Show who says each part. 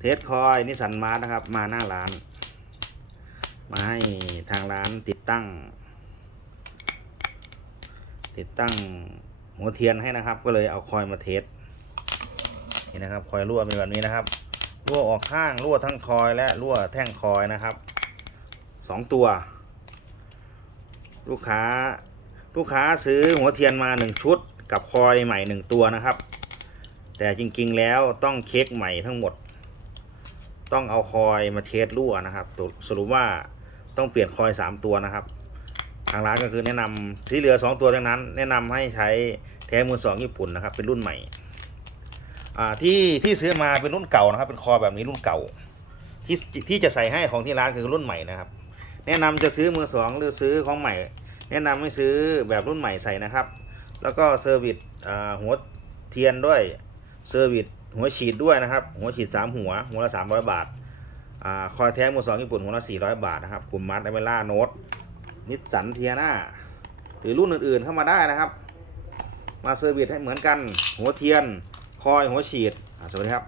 Speaker 1: เทสคอยนิสสันมาร์นะครับ มาหน้าร้าน มาให้ทางร้านติดตั้ง ติดตั้งหัวเทียนให้นะครับ ก็เลยเอาคอยมาเทสนี่นะครับ คอยรั่วเป็นแบบนี้นะครับรั่วออกข้างรั่วทั้งคอยและรั่วแท่งคอยนะครับสองตัว ลูกค้าลูกค้าซื้อหัวเทียนมาหนึ่งชุด กับคอยใหม่หนึ่งตัวนะครับ แต่จริงๆแล้วต้องเช็คใหม่ทั้งหมด ต้องเอาคอยมาเทสรั่วนะครับสรุปว่าต้องเปลี่ยนคอยสามตัวนะครับ ทางร้านก็คือแนะนำที่เหลือสองตัวดังนั้น แนะนำให้ใช้แท้มือสองญี่ปุ่นนะครับ เป็นรุ่นใหม่ที่ที่ซื้อมาเป็นรุ่นเก่านะครับ เป็นคอแบบนี้รุ่นเก่า ที่ที่จะใส่ให้ของที่ร้านคือรุ่นใหม่นะครับ แนะนำจะซื้อมือสองหรือซื้อของใหม่ แนะนำให้ซื้อแบบรุ่นใหม่ใส่นะครับ แล้วก็เซอร์วิสหัวเทียนด้วยเซอร์วิส หัวฉีดด้วยนะครับ หัวฉีด 3 หัว หัวละ300 บาทอ่าคอยแท้มือสองญี่ปุ่นหัวละ400 บาทนะครับกลุ่มมัดอเมล่าโน้ตนิสสันเทียนาหรือรุ่นอื่นๆเข้ามาได้นะครับ มาเซอร์วิสให้เหมือนกัน หัวเทียน คอยหัวฉีดสวัสดีครับ